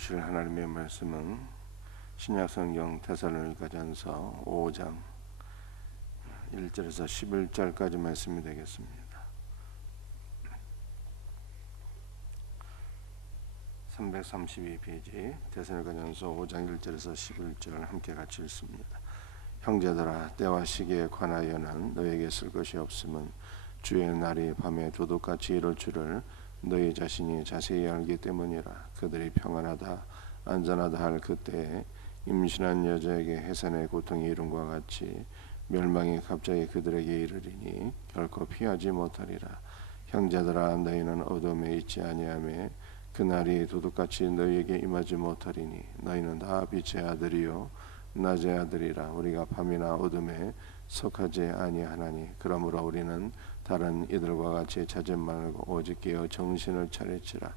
주실 하나님의 말씀은 신약성경 데살로니가전서 5장 1절에서 11절까지 말씀이 되겠습니다. 332페이지 데살로니가전서 5장 1절에서 11절 함께 같이 읽습니다. 형제들아, 때와 시기에 관하여는 너에게 쓸 것이 없음은 주의 날이 밤에 도둑같이 이룰 줄을 너희 자신이 자세히 알기 때문이라. 그들이 평안하다 안전하다 할 그때에 임신한 여자에게 해산의 고통이 이룬과 같이 멸망이 갑자기 그들에게 이르리니 결코 피하지 못하리라. 형제들아, 너희는 어둠에 있지 아니하며 그날이 도둑같이 너희에게 임하지 못하리니 너희는 다 빛의 아들이요 낮의 아들이라. 우리가 밤이나 어둠에 속하지 아니하나니 그러므로 우리는 다른 이들과 같이 자지 말고 오직 깨어 정신을 차릴지라.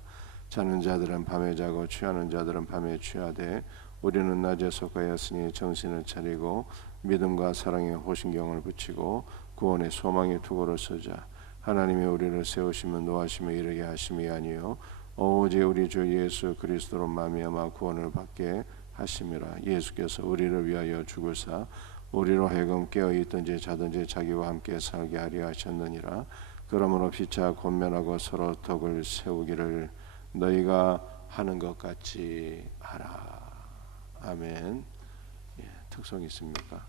자는 자들은 밤에 자고 취하는 자들은 밤에 취하되 우리는 낮에 속하였으니 정신을 차리고 믿음과 사랑에 호신경을 붙이고 구원의 소망의 투구를 쓰자. 하나님이 우리를 세우시면 노하심에 이르게 하심이 아니요 오직 우리 주 예수 그리스도로 말미암아 구원을 받게 하심이라. 예수께서 우리를 위하여 죽으사 우리로 하여금 깨어있든지 자든지 자기와 함께 살게 하려 하셨느니라. 그러므로 피차 권면하고 서로 덕을 세우기를 너희가 하는 것 같이 하라. 아멘. 특성 있습니까?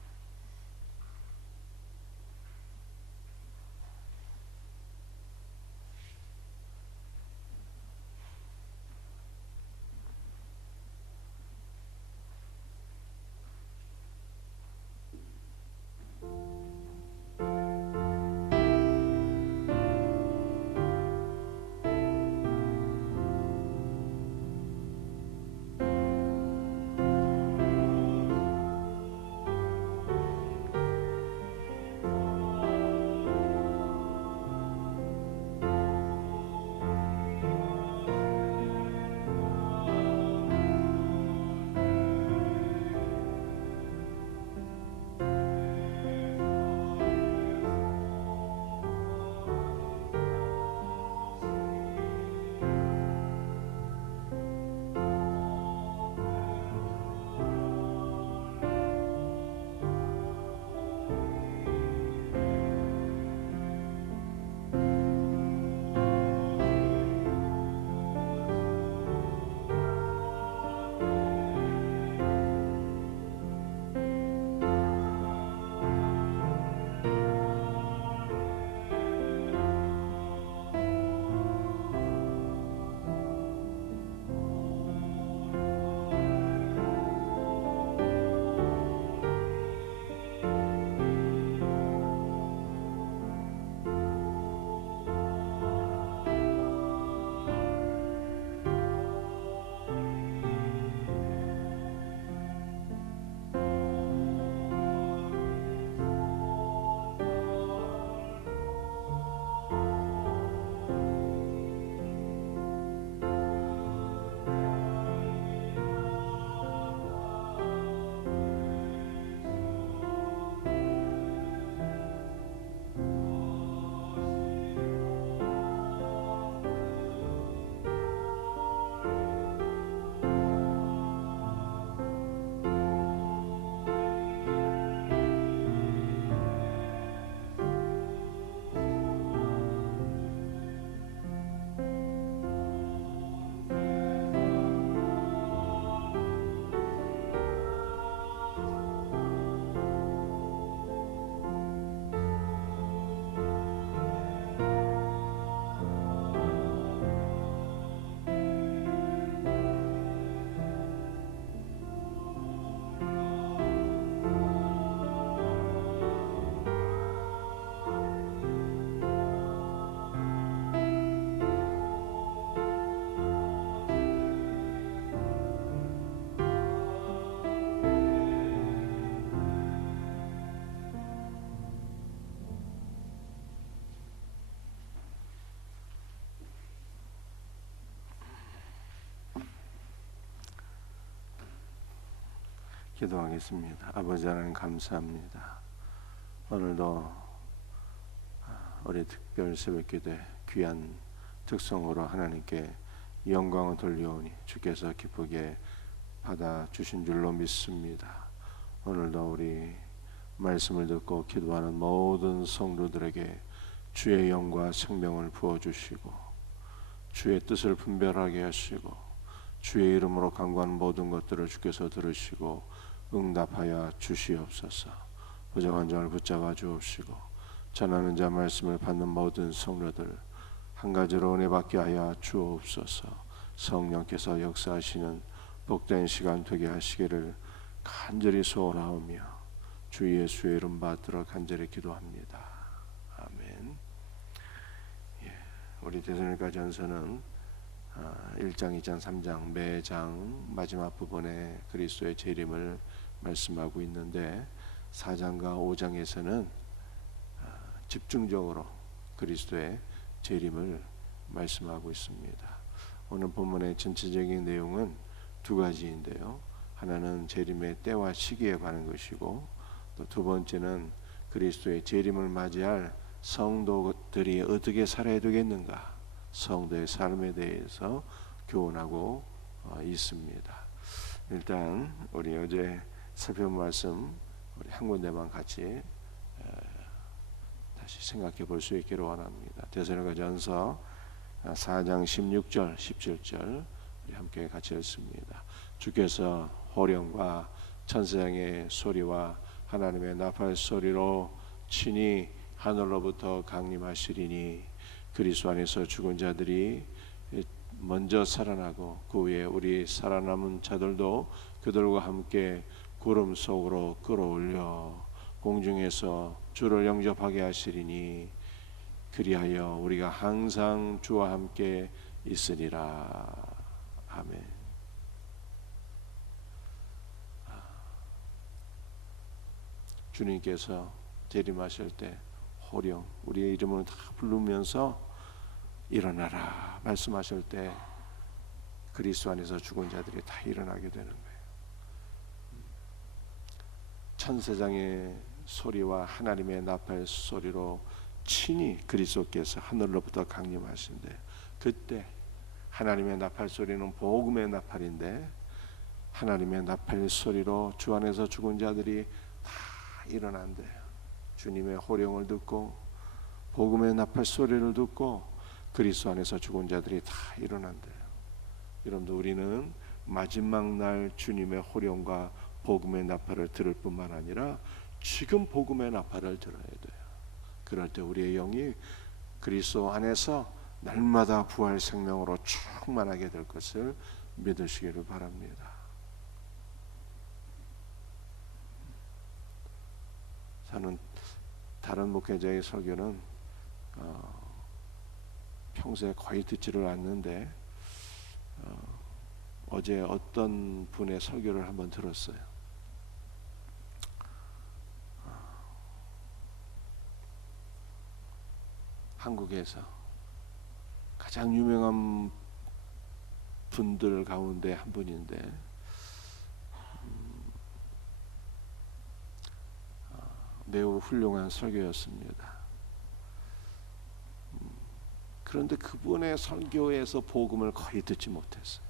기도하겠습니다. 아버지 하나님 감사합니다. 오늘도 우리 특별 새벽기도에 귀한 특성으로 하나님께 영광을 돌려오니 주께서 기쁘게 받아주신 줄로 믿습니다. 오늘도 우리 말씀을 듣고 기도하는 모든 성도들에게 주의 영과 생명을 부어주시고 주의 뜻을 분별하게 하시고 주의 이름으로 간구하는 모든 것들을 주께서 들으시고 응답하여 주시옵소서. 부정한 자를 붙잡아 주옵시고 전하는 자 말씀을 받는 모든 성도들 한 가지로 은혜 받게 하여 주옵소서. 성령께서 역사하시는 복된 시간 되게 하시기를 간절히 소원하오며 주 예수의 이름 받들어 간절히 기도합니다. 아멘. 우리 데살로니가 전서는 1장, 2장, 3장 매장 마지막 부분에 그리스도의 재림을 말씀하고 있는데 4장과 5장에서는 집중적으로 그리스도의 재림을 말씀하고 있습니다. 오늘 본문의 전체적인 내용은 두 가지인데요. 하나는 재림의 때와 시기에 관한 것이고 또 두 번째는 그리스도의 재림을 맞이할 성도들이 어떻게 살아야 되겠는가, 성도의 삶에 대해서 교훈하고 있습니다. 일단 우리 어제 살펴본 말씀 우리 한 군데만 같이 다시 생각해 볼 수 있기를 원합니다. 데살로니가전서 4장 16절 17절 우리 함께 같이 읽습니다. 주께서 호령과 천사장의 소리와 하나님의 나팔 소리로 친히 하늘로부터 강림하시리니 그리스도 안에서 죽은 자들이 먼저 살아나고 그 후에 우리 살아남은 자들도 그들과 함께 구름 속으로 끌어올려 공중에서 주를 영접하게 하시리니 그리하여 우리가 항상 주와 함께 있으리라. 아멘. 주님께서 재림하실 때 호령 우리의 이름을 다 부르면서 일어나라 말씀하실 때 그리스도 안에서 죽은 자들이 다 일어나게 되는 거예요. 천사장의 소리와 하나님의 나팔 소리로 친히 그리스도께서 하늘로부터 강림하신대. 그때 하나님의 나팔 소리는 복음의 나팔인데 하나님의 나팔 소리로 주 안에서 죽은 자들이 다 일어난대요. 주님의 호령을 듣고 복음의 나팔 소리를 듣고 그리스도 안에서 죽은 자들이 다 일어난대요. 여러분들 우리는 마지막 날 주님의 호령과 복음의 나팔을 들을 뿐만 아니라 지금 복음의 나팔을 들어야 돼요. 그럴 때 우리의 영이 그리스도 안에서 날마다 부활 생명으로 충만하게 될 것을 믿으시기를 바랍니다. 저는 다른 목회자의 설교는 평소에 거의 듣지를 않는데 어제 어떤 분의 설교를 한번 들었어요. 한국에서 가장 유명한 분들 가운데 한 분인데 매우 훌륭한 설교였습니다. 그런데 그분의 설교에서 복음을 거의 듣지 못했어요.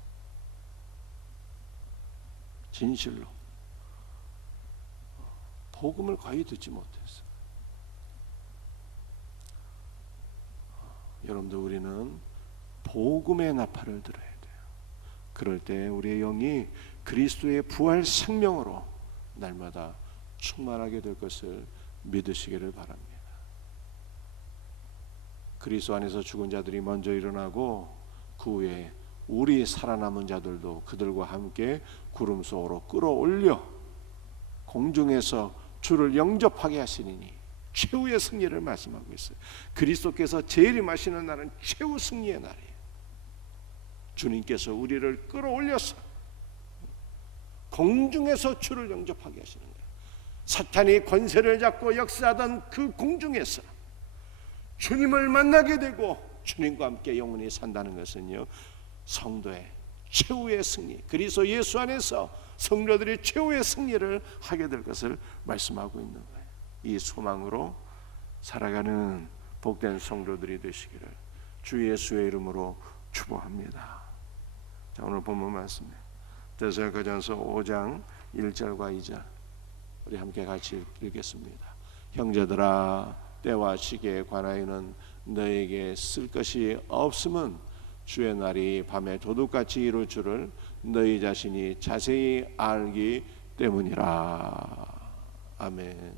진실로 복음을 거의 듣지 못했어요. 여러분들 우리는 복음의 나팔을 들어야 돼요. 그럴 때 우리의 영이 그리스도의 부활 생명으로 날마다 충만하게 될 것을 믿으시기를 바랍니다. 그리스도 안에서 죽은 자들이 먼저 일어나고 그 후에 우리 살아남은 자들도 그들과 함께 구름 속으로 끌어올려 공중에서 주를 영접하게 하시니 최후의 승리를 말씀하고 있어요. 그리스도께서 재림하시는 날은 최후 승리의 날이에요. 주님께서 우리를 끌어올려서 공중에서 주를 영접하게 하시는 거예요. 사탄이 권세를 잡고 역사하던 그 공중에서 주님을 만나게 되고 주님과 함께 영원히 산다는 것은요, 성도의 최후의 승리, 그리스도 예수 안에서 성도들이 최후의 승리를 하게 될 것을 말씀하고 있는 거예요. 이 소망으로 살아가는 복된 성도들이 되시기를 주 예수의 이름으로 축복합니다. 자, 오늘 본문 말씀입니다. 데살로니가전서 5장 1절과 2절 우리 함께 같이 읽겠습니다. 형제들아, 때와 시기에 관하여는 너에게 쓸 것이 없음은 주의 날이 밤에 도둑같이 이룰 줄을 너희 자신이 자세히 알기 때문이라. 아멘.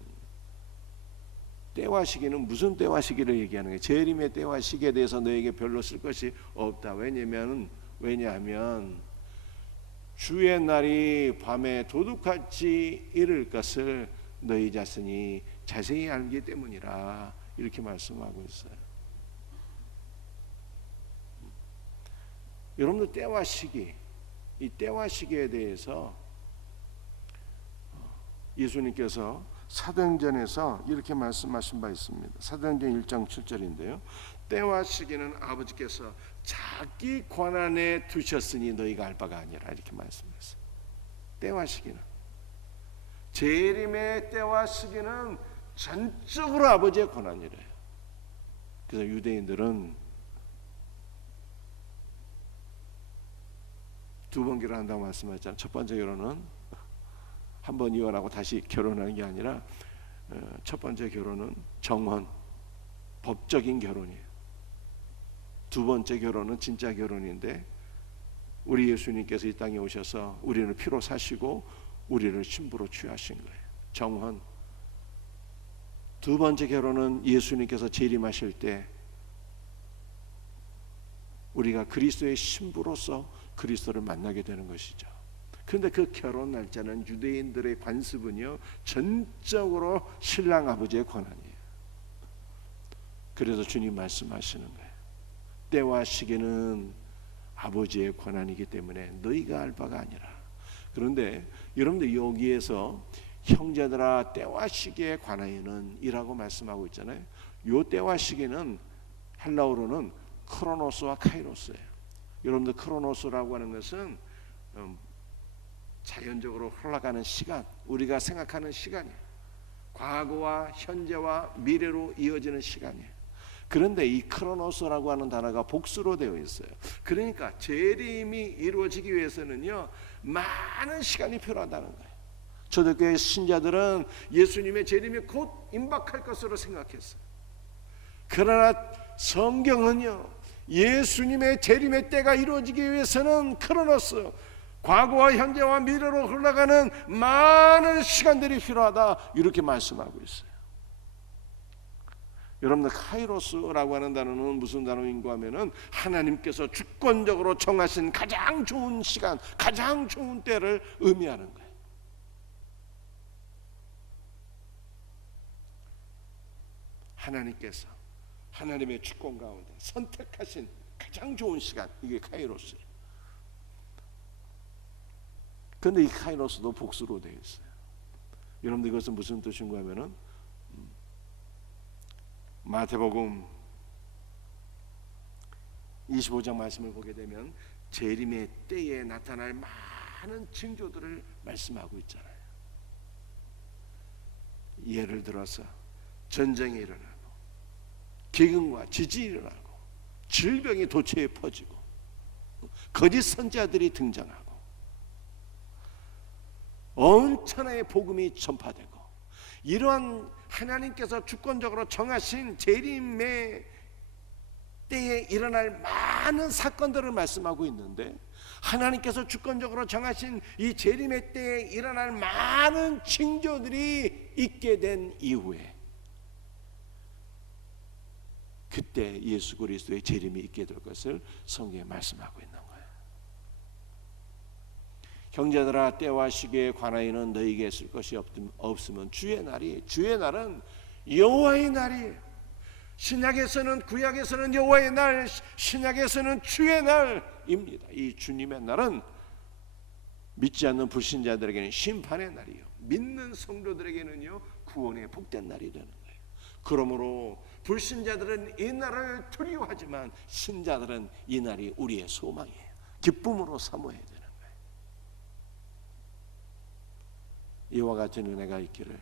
때와 시기는 무슨 때와 시기를 얘기하는 거예요? 재림의 때와 시기에 대해서 너에게 별로 쓸 것이 없다. 왜냐하면 주의 날이 밤에 도둑같이 이를 것을 너희 자신이 자세히 알기 때문이라. 이렇게 말씀하고 있어요. 여러분들 때와 시기, 이 때와 시기에 대해서 예수님께서 사도행전에서 이렇게 말씀하신 바 있습니다. 사도행전 1장 7절인데요. 때와 시기는 아버지께서 자기 권한에 두셨으니 너희가 알 바가 아니라, 이렇게 말씀했어요. 때와 시기는, 재림의 때와 시기는 전적으로 아버지의 권한이래요. 그래서 유대인들은 두 번 결혼한다고 말씀하셨잖아요. 첫 번째 결혼은 한 번 이혼하고 다시 결혼하는 게 아니라 첫 번째 결혼은 정혼, 법적인 결혼이에요. 두 번째 결혼은 진짜 결혼인데 우리 예수님께서 이 땅에 오셔서 우리를 피로 사시고 우리를 신부로 취하신 거예요. 정혼. 두 번째 결혼은 예수님께서 재림하실 때 우리가 그리스도의 신부로서 그리스도를 만나게 되는 것이죠. 그런데 그 결혼 날짜는 유대인들의 관습은요, 전적으로 신랑 아버지의 권한이에요. 그래서 주님 말씀하시는 거예요. 때와 시기는 아버지의 권한이기 때문에 너희가 알 바가 아니라. 그런데 여러분들 여기에서 형제들아 때와 시기에 관하여는 이라고 말씀하고 있잖아요. 요 때와 시기는 헬라어로는 크로노스와 카이로스예요. 여러분들 크로노스라고 하는 것은 자연적으로 흘러가는 시간, 우리가 생각하는 시간이에요. 과거와 현재와 미래로 이어지는 시간이에요. 그런데 이 크로노스라고 하는 단어가 복수로 되어 있어요. 그러니까 재림이 이루어지기 위해서는요, 많은 시간이 필요하다는 거예요. 초대교회 신자들은 예수님의 재림이 곧 임박할 것으로 생각했어요. 그러나 성경은요, 예수님의 재림의 때가 이루어지기 위해서는 크로노스, 과거와 현재와 미래로 흘러가는 많은 시간들이 필요하다, 이렇게 말씀하고 있어요. 여러분들 카이로스라고 하는 단어는 무슨 단어인가 하면은 하나님께서 주권적으로 정하신 가장 좋은 시간, 가장 좋은 때를 의미하는 거예요. 하나님께서 하나님의 주권 가운데 선택하신 가장 좋은 시간, 이게 카이로스예요. 그런데 이 카이로스도 복수로 되어 있어요. 여러분들 이것은 무슨 뜻인가 하면은 마태복음 25장 말씀을 보게 되면 재림의 때에 나타날 많은 징조들을 말씀하고 있잖아요. 예를 들어서 전쟁이 일어나고 기근과 지진이 일어나고 질병이 도처에 퍼지고 거짓 선지자들이 등장하고 엄청나게 복음이 전파되고, 이러한 하나님께서 주권적으로 정하신 재림의 때에 일어날 많은 사건들을 말씀하고 있는데, 하나님께서 주권적으로 정하신 이 재림의 때에 일어날 많은 징조들이 있게 된 이후에 그때 예수 그리스도의 재림이 있게 될 것을 성경에 말씀하고 있는 거예요. 형제들아 때와 시기에 관하여는 너희에게 쓸 것이 없으면 주의 날은 여호와의 날이에요. 신약에서는, 구약에서는 여호와의 날, 신약에서는 주의 날입니다. 이 주님의 날은 믿지 않는 불신자들에게는 심판의 날이요, 믿는 성도들에게는요 구원의 복된 날이 되는 거예요. 그러므로 불신자들은 이 날을 두려워하지만 신자들은 이 날이 우리의 소망이에요. 기쁨으로 사모해야 되는 거예요. 이와 같은 은혜가 있기를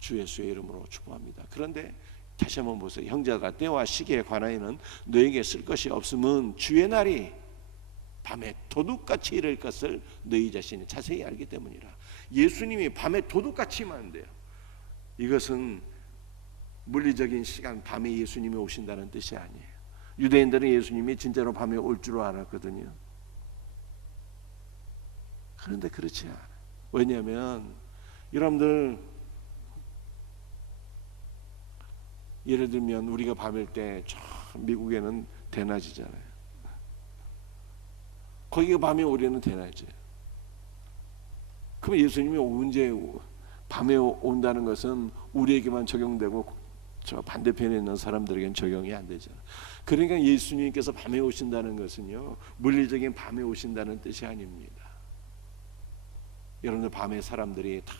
주 예수의 이름으로 축복합니다. 그런데 다시 한번 보세요. 형제들아 때와 시기에 관하여는 너에게 쓸 것이 없음은 주의 날이 밤에 도둑같이 이를 것을 너희 자신이 자세히 알기 때문이라. 예수님이 밤에 도둑같이 임하는데요, 이것은 물리적인 시간, 밤에 예수님이 오신다는 뜻이 아니에요. 유대인들은 예수님이 진짜로 밤에 올 줄 알았거든요. 그런데 그렇지 않아요. 왜냐하면 여러분들, 예를 들면 우리가 밤일 때 저 미국에는 대낮이잖아요. 거기가 밤에 오려는 대낮이에요. 그럼 예수님이 언제 밤에 온다는 것은 우리에게만 적용되고 저 반대편에 있는 사람들에게는 적용이 안 되잖아요. 그러니까 예수님께서 밤에 오신다는 것은요, 물리적인 밤에 오신다는 뜻이 아닙니다. 여러분들, 밤에 사람들이 다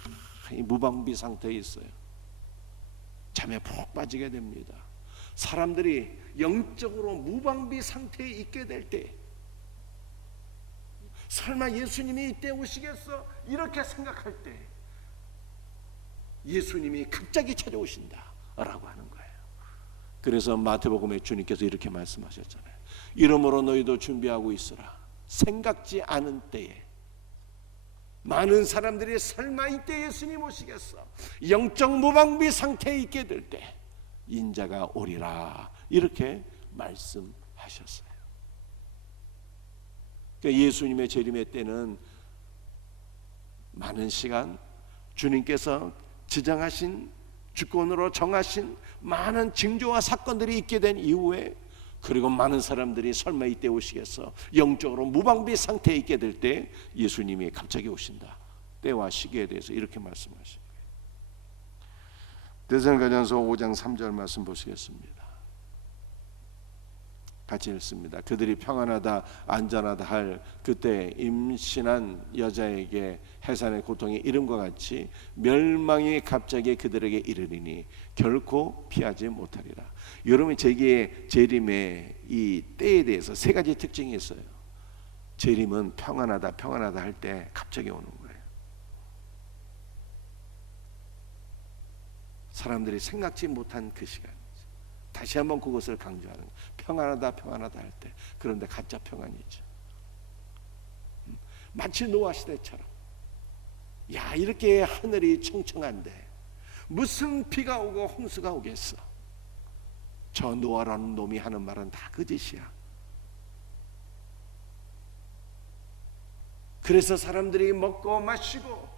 무방비 상태에 있어요. 잠에 푹 빠지게 됩니다. 사람들이 영적으로 무방비 상태에 있게 될 때, 설마 예수님이 이때 오시겠어? 이렇게 생각할 때 예수님이 갑자기 찾아오신다 라고 하는 거예요. 그래서 마태복음에 주님께서 이렇게 말씀하셨잖아요. 이러므로 너희도 준비하고 있으라. 생각지 않은 때에 많은 사람들이 설마 이때 예수님 오시겠어? 영적 무방비 상태에 있게 될 때 인자가 오리라, 이렇게 말씀하셨어요. 그러니까 예수님의 재림의 때는 많은 시간, 주님께서 지정하신, 주권으로 정하신 많은 징조와 사건들이 있게 된 이후에, 그리고 많은 사람들이 설마 이때 오시겠어? 영적으로 무방비 상태에 있게 될 때 예수님이 갑자기 오신다. 때와 시기에 대해서 이렇게 말씀하십니다. 데살로니가전서 5장 3절 말씀 보시겠습니다. 같이 읽습니다. 그들이 평안하다 안전하다 할 그때 임신한 여자에게 해산의 고통이 이름과 같이 멸망이 갑자기 그들에게 이르리니 결코 피하지 못하리라. 여러분, 제게 재림의 이 때에 대해서 세 가지 특징이 있어요. 재림은 평안하다 할 때 갑자기 오는 거예요. 사람들이 생각지 못한 그 시간, 다시 한번 그것을 강조하는 거예요. 평안하다 할 때. 그런데 가짜 평안이죠. 마치 노아 시대처럼, 야, 이렇게 하늘이 청청한데 무슨 비가 오고 홍수가 오겠어? 저 노아라는 놈이 하는 말은 다 거짓이야. 그래서 사람들이 먹고 마시고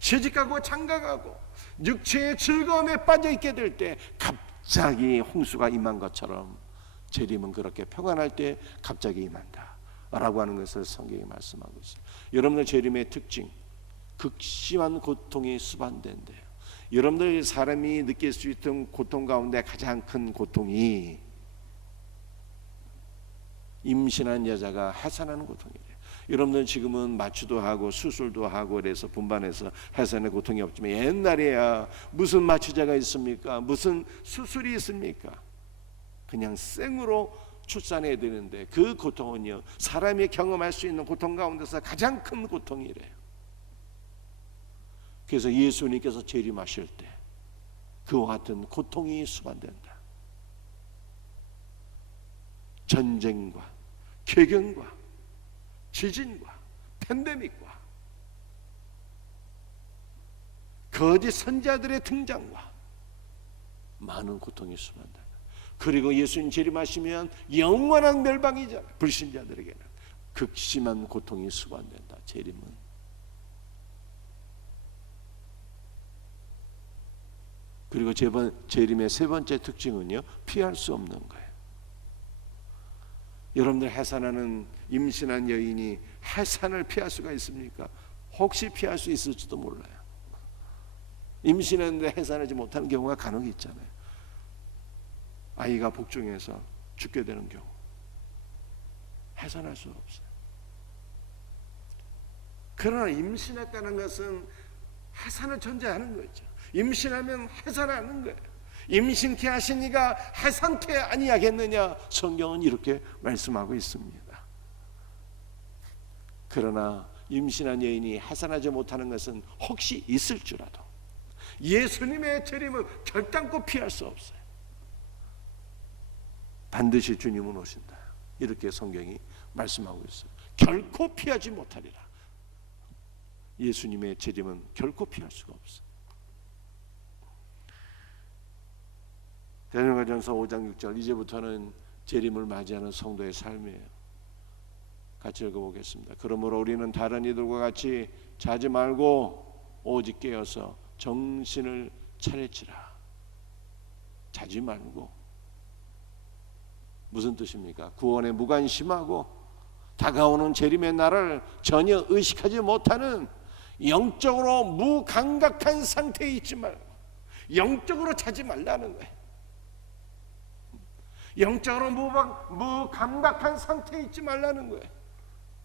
시집가고 장가가고 육체의 즐거움에 빠져있게 될 때 갑자기 홍수가 임한 것처럼 재림은 그렇게 평안할 때 갑자기 임한다 라고 하는 것을 성경이 말씀하고 있어요. 여러분들, 재림의 특징, 극심한 고통이 수반된대요. 여러분들, 사람이 느낄 수 있던 고통 가운데 가장 큰 고통이 임신한 여자가 해산하는 고통이래요. 여러분들, 지금은 마취도 하고 수술도 하고 그래서 분반해서 해산의 고통이 없지만 옛날에야 무슨 마취제가 있습니까? 무슨 수술이 있습니까? 그냥 생으로 출산해야 되는데 그 고통은요, 사람이 경험할 수 있는 고통 가운데서 가장 큰 고통이래요. 그래서 예수님께서 재림하실 때 그와 같은 고통이 수반된다. 전쟁과 폐경과 지진과 팬데믹과 거짓 선지자들의 등장과 많은 고통이 수반된다. 그리고 예수님 재림하시면 영원한 멸망이잖아요. 불신자들에게는 극심한 고통이 수반된다. 재림은. 그리고 재림의 세 번째 특징은요, 피할 수 없는 거예요. 여러분들, 해산하는 임신한 여인이 해산을 피할 수가 있습니까? 혹시 피할 수 있을지도 몰라요. 임신했는데 해산하지 못하는 경우가 간혹 있잖아요. 아이가 복종해서 죽게 되는 경우, 해산할 수 없어요. 그러나 임신했다는 것은 해산을 전제하는 거죠. 임신하면 해산하는 거예요. 임신케 하신 이가 해산케 아니하겠느냐, 성경은 이렇게 말씀하고 있습니다. 그러나 임신한 여인이 해산하지 못하는 것은 혹시 있을지라도, 예수님의 재림은 결단코 피할 수 없어요. 반드시 주님은 오신다. 이렇게 성경이 말씀하고 있어요. 결코 피하지 못하리라. 예수님의 재림은 결코 피할 수가 없어요. 데살로니가전서 5장 6절, 이제부터는 재림을 맞이하는 성도의 삶이에요. 같이 읽어보겠습니다. 그러므로 우리는 다른 이들과 같이 자지 말고 오직 깨어서 정신을 차릴지라. 자지 말고, 무슨 뜻입니까? 구원에 무관심하고 다가오는 재림의 날을 전혀 의식하지 못하는 영적으로 무감각한 상태에 있지 말고, 영적으로 자지 말라는 거예요. 영적으로 무감각한 상태에 있지 말라는 거예요.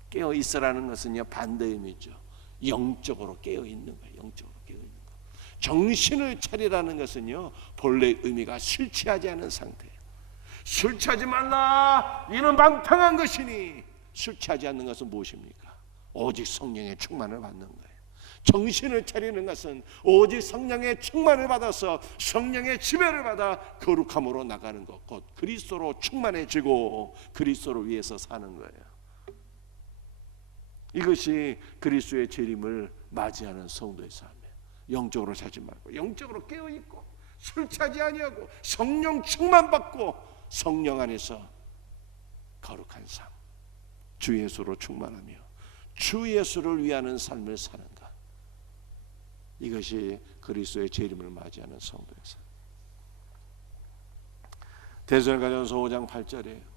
깨어 있으라는 것은요, 반대 의미죠. 영적으로 깨어 있는 거예요. 영적으로 깨어 있는 거. 정신을 차리라는 것은요, 본래 의미가 술 취하지 않은 상태예요. 술 취하지 말라, 이는 방탕한 것이니. 술 취하지 않는 것은 무엇입니까? 오직 성령의 충만을 받는 거예요. 정신을 차리는 것은 오직 성령의 충만을 받아서 성령의 지배를 받아 거룩함으로 나가는 것, 곧 그리스도로 충만해지고 그리스도를 위해서 사는 거예요. 이것이 그리스도의 재림을 맞이하는 성도의 삶이에요. 영적으로 자지 말고 영적으로 깨어있고 술 취하지 아니하고 성령 충만 받고 성령 안에서 거룩한 삶, 주 예수로 충만하며 주 예수를 위하는 삶을 사는 것, 이것이 그리스도의 재림을 맞이하는 성도의 삶. 데살로니가전서 5장 8절이에요.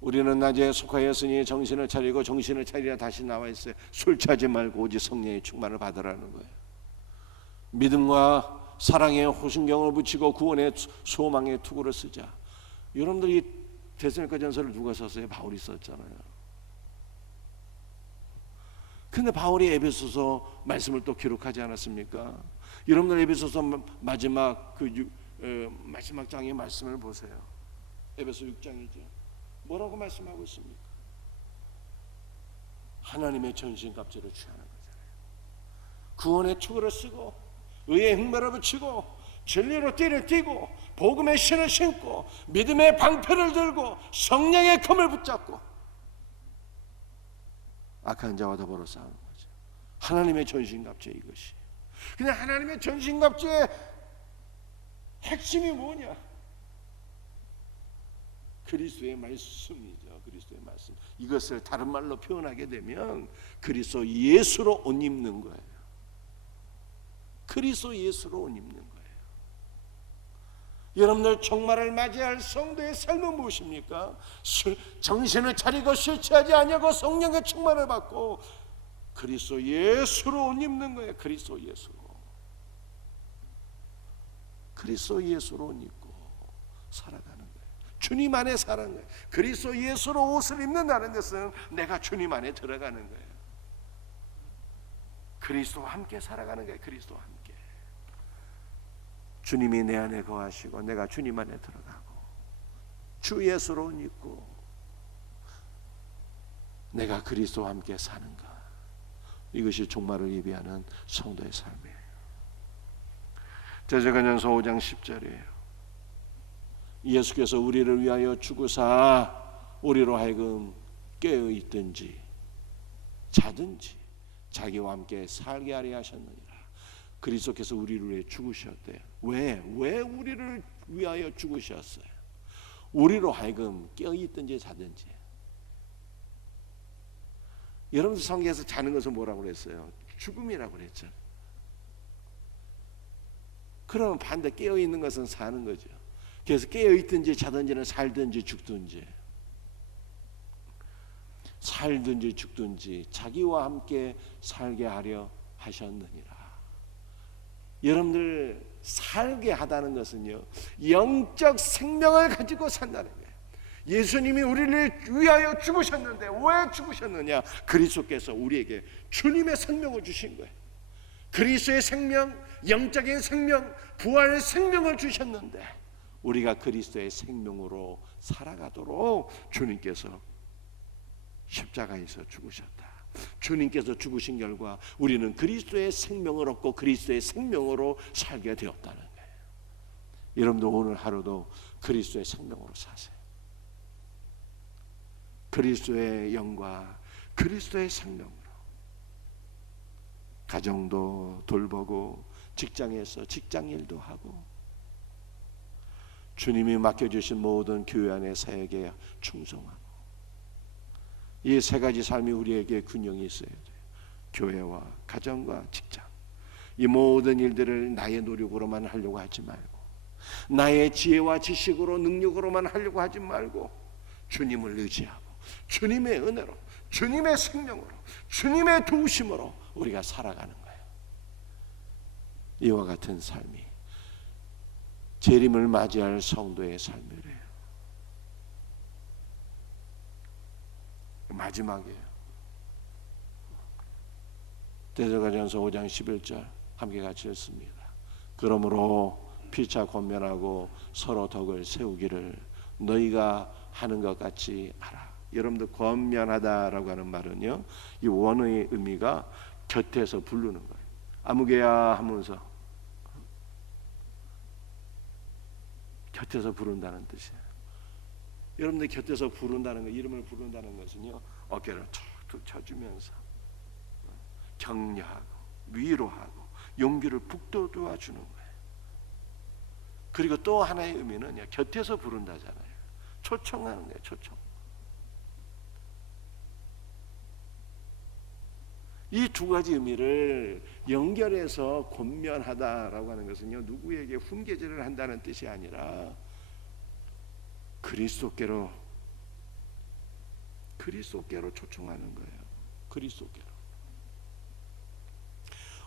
우리는 낮에 속하였으니 정신을 차리고 정신을 차리라 다시 나와 있어요. 술 취하지 말고 오직 성령의 충만을 받으라는 거예요. 믿음과 사랑의 호신경을 붙이고 구원의 소망의 투구를 쓰자. 여러분들이 데살로니가전서를 누가 썼어요? 바울이 썼잖아요. 근데 바울이 에베소서 말씀을 또 기록하지 않았습니까? 여러분들 에베소서 마지막 마지막 장의 말씀을 보세요. 에베소 6장이죠. 뭐라고 말씀하고 있습니까? 하나님의 전신갑주를 취하는 거잖아요. 구원의 투구를 쓰고 의의 흉배를 붙이고 진리로 띠를 띠고 복음의 신을 신고 믿음의 방패를 들고 성령의 검을 붙잡고 악한 자와 더불어 싸우는 거죠. 하나님의 전신갑주, 이것이. 근데 하나님의 전신갑주의 핵심이 뭐냐? 그리스도의 말씀이죠. 그리스도의 말씀. 이것을 다른 말로 표현하게 되면 그리스도 예수로 옷 입는 거예요. 그리스도 예수로 옷 입는 거예요. 여러분들 종말을 맞이할 성도의 삶은 무엇입니까? 정신을 차리고 술 취하지 아니하고 성령의 충만을 받고 그리스도 예수로 옷 입는 거예요. 그리스도 예수로. 그리스도 예수로 옷 입고 살아가는 거예요. 주님 안에 사는 거예요. 그리스도 예수로 옷을 입는다는 것은 내가 주님 안에 들어가는 거예요. 그리스도와 함께 살아가는 거예요. 그리스도와 함께. 주님이 내 안에 거하시고 내가 주님 안에 들어가고 주 예수로 옷 입고 내가 그리스도와 함께 사는 것, 이것이 종말을 예비하는 성도의 삶이에요. 데살로니가전서 5장 10절이에요. 예수께서 우리를 위하여 죽으사 우리로 하여금 깨어 있든지 자든지 자기와 함께 살게 하려 하셨느니라. 그리스도께서 우리를 위해 죽으셨대요. 왜 우리를 위하여 죽으셨어요? 우리로 하여금 깨어 있든지 자든지. 여러분 성경에서 자는 것은 뭐라고 그랬어요? 죽음이라고 그랬죠. 그러면 반대 깨어 있는 것은 사는 거죠. 그래서 깨어 있든지 자든지는 살든지 죽든지, 살든지 죽든지 자기와 함께 살게 하려 하셨느니라. 여러분들 살게 하다는 것은요, 영적 생명을 가지고 산다는 거예요. 예수님이 우리를 위하여 죽으셨는데 왜 죽으셨느냐? 그리스도께서 우리에게 주님의 생명을 주신 거예요. 그리스도의 생명, 영적인 생명, 부활의 생명을 주셨는데 우리가 그리스도의 생명으로 살아가도록 주님께서 십자가에서 죽으셨다. 주님께서 죽으신 결과 우리는 그리스도의 생명을 얻고 그리스도의 생명으로 살게 되었다는 거예요. 여러분도 오늘 하루도 그리스도의 생명으로 사세요. 그리스도의 영과 그리스도의 생명으로 가정도 돌보고 직장에서 직장일도 하고 주님이 맡겨주신 모든 교회 안의 사역에 충성하고 이 세 가지 삶이 우리에게 균형이 있어야 돼요. 교회와 가정과 직장. 이 모든 일들을 나의 노력으로만 하려고 하지 말고 나의 지혜와 지식으로 능력으로만 하려고 하지 말고 주님을 의지하고 주님의 은혜로 주님의 생명으로 주님의 도우심으로 우리가 살아가는 거예요. 이와 같은 삶이 재림을 맞이할 성도의 삶이래요. 마지막이에요. 데살로니가전서 5장 11절 함께 같이 읽습니다. 그러므로 피차 권면하고 서로 덕을 세우기를 너희가 하는 것 같이 하라. 여러분들 권면하다라고 하는 말은요, 이 원어의 의미가 곁에서 부르는 거예요. 아무개야 하면서 곁에서 부른다는 뜻이에요. 여러분들 곁에서 부른다는 거, 이름을 부른다는 것은요, 어깨를 툭툭 쳐주면서 격려하고 위로하고 용기를 북돋워 주는 거예요. 그리고 또 하나의 의미는 곁에서 부른다잖아요. 초청하는 거예요. 초청. 이 두 가지 의미를 연결해서 권면하다라고 하는 것은요, 누구에게 훈계질을 한다는 뜻이 아니라 그리스도께로 초청하는 거예요. 그리스도께로.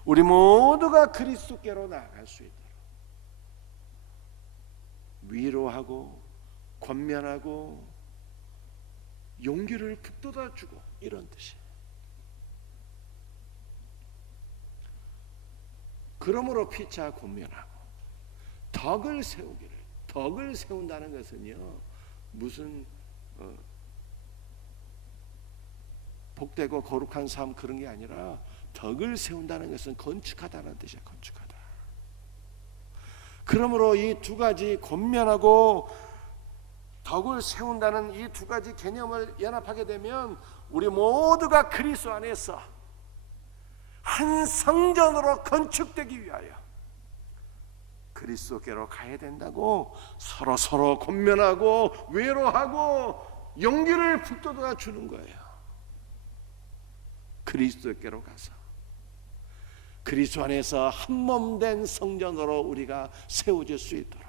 우리 모두가 그리스도께로 나아갈 수 있도록 위로하고 권면하고 용기를 북돋아주고 이런 뜻이에요. 그러므로 피차 권면하고 덕을 세우기를. 덕을 세운다는 것은요, 무슨 복되고 거룩한 삶 그런 게 아니라 덕을 세운다는 것은 건축하다는 뜻이야. 건축하다. 그러므로 이 두 가지 권면하고 덕을 세운다는 이 두 가지 개념을 연합하게 되면 우리 모두가 그리스도 안에서 한 성전으로 건축되기 위하여 그리스도께로 가야 된다고 서로 권면하고 위로하고 용기를 북돋아 주는 거예요. 그리스도께로 가서 그리스도 안에서 한몸된 성전으로 우리가 세워질 수 있도록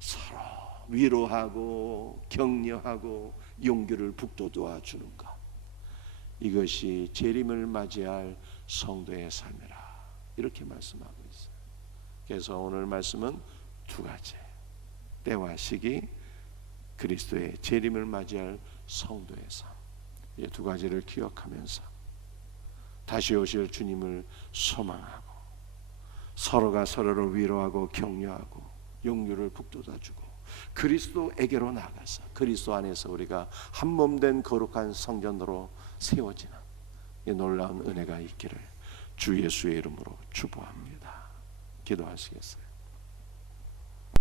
서로 위로하고 격려하고 용기를 북돋아 주는 것, 이것이 재림을 맞이할 성도의 삶이라 이렇게 말씀하고 있어요. 그래서 오늘 말씀은 두 가지, 때와 시기, 그리스도의 재림을 맞이할 성도의 삶, 이 두 가지를 기억하면서 다시 오실 주님을 소망하고 서로가 서로를 위로하고 격려하고 용기를 북돋아주고 그리스도에게로 나아가서 그리스도 안에서 우리가 한몸된 거룩한 성전으로 세워지는 이 놀라운 은혜가 있기를 주 예수의 이름으로 축복합니다. 기도하시겠어요?